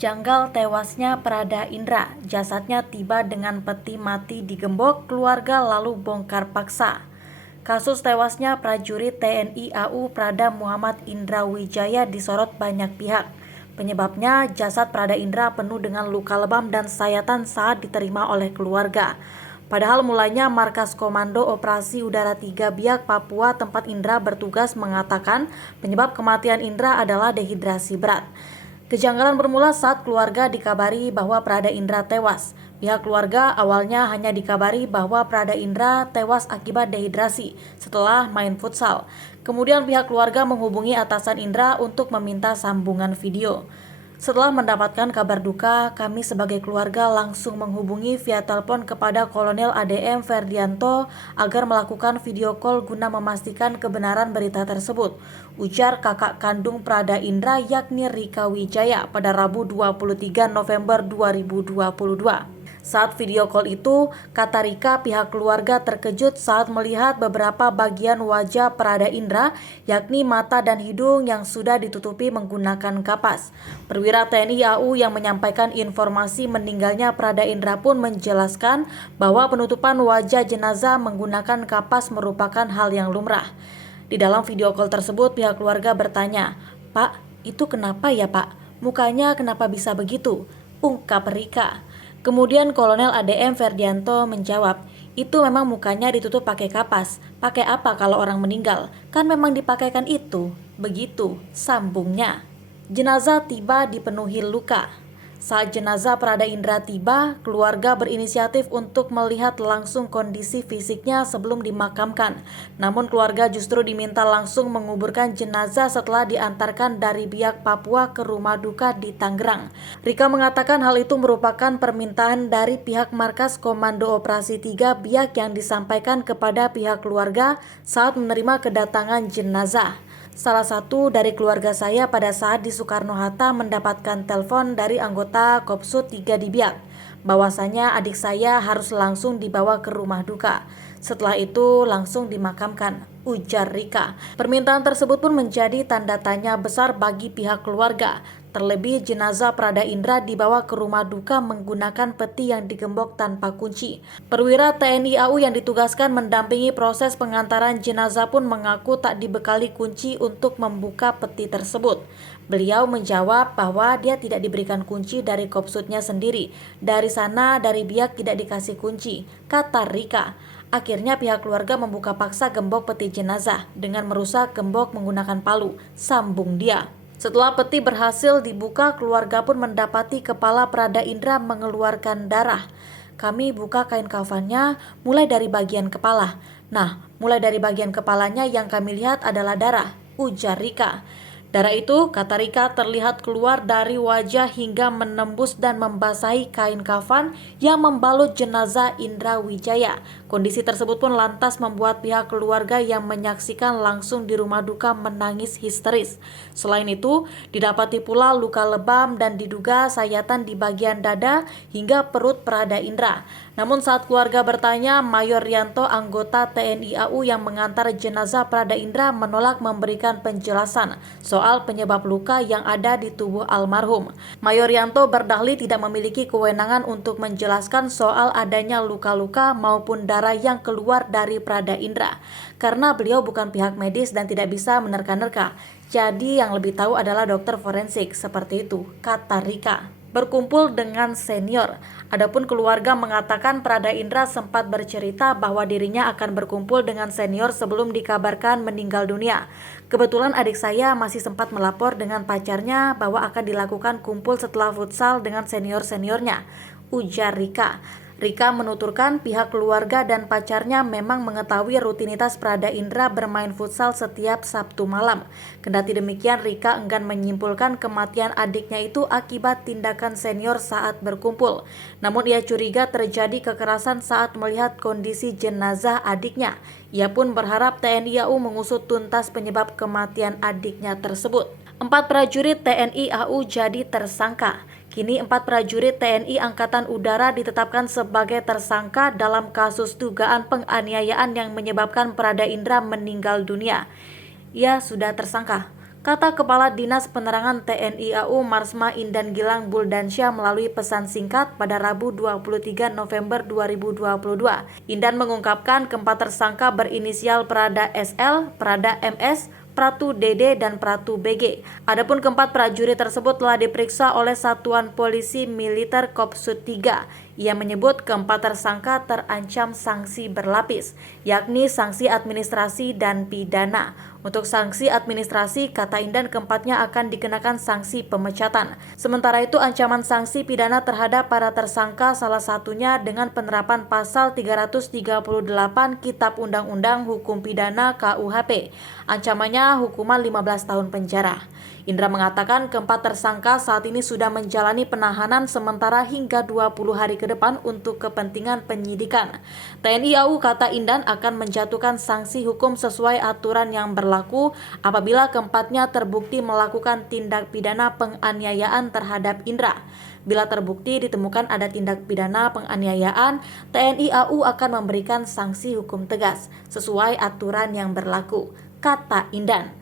Janggal tewasnya Prada Indra, jasadnya tiba dengan peti mati digembok, keluarga lalu bongkar paksa. Kasus tewasnya prajurit TNI AU Prada Muhammad Indra Wijaya disorot banyak pihak. Penyebabnya jasad Prada Indra penuh dengan luka lebam dan sayatan saat diterima oleh keluarga. Padahal mulanya Markas Komando Operasi Udara 3 Biak Papua tempat Indra bertugas mengatakan penyebab kematian Indra adalah dehidrasi berat. Kejanggalan bermula saat keluarga dikabari bahwa Prada Indra tewas. Pihak keluarga awalnya hanya dikabari bahwa Prada Indra tewas akibat dehidrasi setelah main futsal. Kemudian pihak keluarga menghubungi atasan Indra untuk meminta sambungan video. Setelah mendapatkan kabar duka, kami sebagai keluarga langsung menghubungi via telepon kepada Kolonel ADM Ferdianto agar melakukan video call guna memastikan kebenaran berita tersebut, ujar kakak kandung Prada Indra yakni Rika Wijaya pada Rabu 23 November 2022. Saat video call itu, kata Rika, pihak keluarga terkejut saat melihat beberapa bagian wajah Prada Indra, yakni mata dan hidung yang sudah ditutupi menggunakan kapas. Perwira TNI AU yang menyampaikan informasi meninggalnya Prada Indra pun menjelaskan bahwa penutupan wajah jenazah menggunakan kapas merupakan hal yang lumrah. Di dalam video call tersebut, pihak keluarga bertanya, "Pak, itu kenapa ya Pak? Mukanya kenapa bisa begitu?" ungkap Rika. Kemudian Kolonel ADM Ferdianto menjawab, "Itu memang mukanya ditutup pakai kapas. Pakai apa kalau orang meninggal? Kan memang dipakaikan itu." Begitu sambungnya. Jenazah tiba dipenuhi luka. Saat jenazah Prada Indra tiba, keluarga berinisiatif untuk melihat langsung kondisi fisiknya sebelum dimakamkan. Namun keluarga justru diminta langsung menguburkan jenazah setelah diantarkan dari Biak Papua ke rumah duka di Tangerang. Rika mengatakan hal itu merupakan permintaan dari pihak Markas Komando Operasi 3 Biak yang disampaikan kepada pihak keluarga saat menerima kedatangan jenazah. Salah satu dari keluarga saya pada saat di Soekarno-Hatta mendapatkan telepon dari anggota Kopsut 3 di Biak, bahwasanya adik saya harus langsung dibawa ke rumah duka. Setelah itu langsung dimakamkan, ujar Rika. Permintaan tersebut pun menjadi tanda tanya besar bagi pihak keluarga. Terlebih jenazah Prada Indra dibawa ke rumah duka menggunakan peti yang digembok tanpa kunci. Perwira TNI AU yang ditugaskan mendampingi proses pengantaran jenazah pun mengaku tak dibekali kunci untuk membuka peti tersebut. Beliau menjawab bahwa dia tidak diberikan kunci dari Kopsutnya sendiri. Dari sana, dari Biak tidak dikasih kunci, kata Rika. Akhirnya pihak keluarga membuka paksa gembok peti jenazah dengan merusak gembok menggunakan palu, sambung dia. Setelah peti berhasil dibuka, keluarga pun mendapati kepala Prada Indra mengeluarkan darah. Kami buka kain kafannya mulai dari bagian kepala. Nah, mulai dari bagian kepalanya yang kami lihat adalah darah, ujar Rika. Darah itu, kata Rika, terlihat keluar dari wajah hingga menembus dan membasahi kain kafan yang membalut jenazah Indra Wijaya. Kondisi tersebut pun lantas membuat pihak keluarga yang menyaksikan langsung di rumah duka menangis histeris. Selain itu, didapati pula luka lebam dan diduga sayatan di bagian dada hingga perut Prada Indra. Namun saat keluarga bertanya, Mayor Rianto, anggota TNI AU yang mengantar jenazah Prada Indra, menolak memberikan penjelasan soal penyebab luka yang ada di tubuh almarhum. Mayor Rianto berdalih tidak memiliki kewenangan untuk menjelaskan soal adanya luka-luka maupun darah yang keluar dari Prada Indra, karena beliau bukan pihak medis dan tidak bisa menerka-nerka. Jadi yang lebih tahu adalah dokter forensik, seperti itu, kata Rika. Berkumpul dengan senior. Adapun keluarga mengatakan Prada Indra sempat bercerita bahwa dirinya akan berkumpul dengan senior sebelum dikabarkan meninggal dunia. Kebetulan adik saya masih sempat melapor dengan pacarnya bahwa akan dilakukan kumpul setelah futsal dengan senior-seniornya, ujar Rika. Rika menuturkan pihak keluarga dan pacarnya memang mengetahui rutinitas Prada Indra bermain futsal setiap Sabtu malam. Kendati demikian, Rika enggan menyimpulkan kematian adiknya itu akibat tindakan senior saat berkumpul. Namun ia curiga terjadi kekerasan saat melihat kondisi jenazah adiknya. Ia pun berharap TNI AU mengusut tuntas penyebab kematian adiknya tersebut. 4 prajurit TNI AU jadi tersangka. Kini 4 prajurit TNI Angkatan Udara ditetapkan sebagai tersangka dalam kasus dugaan penganiayaan yang menyebabkan Prada Indra meninggal dunia. Ia sudah tersangka. kata Kepala Dinas Penerangan TNI AU Marsma Indan Gilang Buldansyah melalui pesan singkat pada Rabu 23 November 2022. Indan mengungkapkan keempat tersangka berinisial Prada SL, Prada MS, Pratu DD, dan Pratu BG. Adapun keempat prajurit tersebut telah diperiksa oleh Satuan Polisi Militer Kopsud 3. Ia menyebut keempat tersangka terancam sanksi berlapis, yakni sanksi administrasi dan pidana. Untuk sanksi administrasi, kata Indan, keempatnya akan dikenakan sanksi pemecatan. Sementara itu, ancaman sanksi pidana terhadap para tersangka salah satunya dengan penerapan pasal 338 Kitab Undang-Undang Hukum Pidana KUHP. Ancamannya hukuman 15 tahun penjara. Indra mengatakan keempat tersangka saat ini sudah menjalani penahanan sementara hingga 20 hari ke depan untuk kepentingan penyidikan. TNI AU, kata Indan, akan menjatuhkan sanksi hukum sesuai aturan yang berlaku apabila keempatnya terbukti melakukan tindak pidana penganiayaan terhadap Indra. Bila terbukti ditemukan ada tindak pidana penganiayaan, TNI AU akan memberikan sanksi hukum tegas sesuai aturan yang berlaku, kata Indan.